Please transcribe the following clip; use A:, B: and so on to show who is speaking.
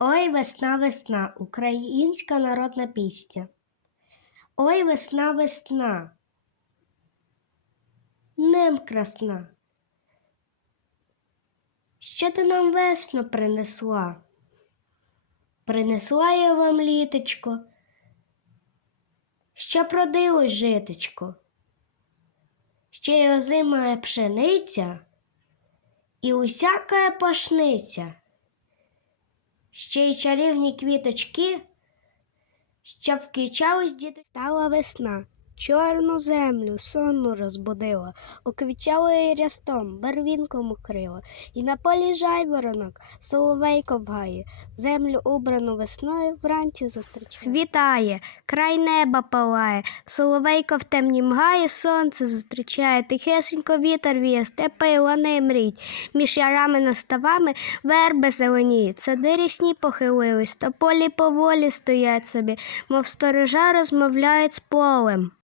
A: Ой, весна, весна, українська народна пісня. Ой, весна, весна. Нем красна. Що ти нам весну принесла? Принесла я вам літочко, що продилось житечко, ще й озимає пшениця і усяка пашниця ще й чарівні квіточки, що вкичались діти. Стала весна, чорну землю сонну розбудила, уквічала її рястом, барвінком укрила, і на полі жайворонок, соловейко в гаї, землю убрану весною вранці зустрічає. Світає, край неба палає, соловейко в темнім гаї сонце зустрічає, тихесенько вітер віє, степи лани мріть, між ярами наставами верби зеленіють, сади рісні похилились, та полі поволі стоять собі, мов сторожа розмовляють з полем.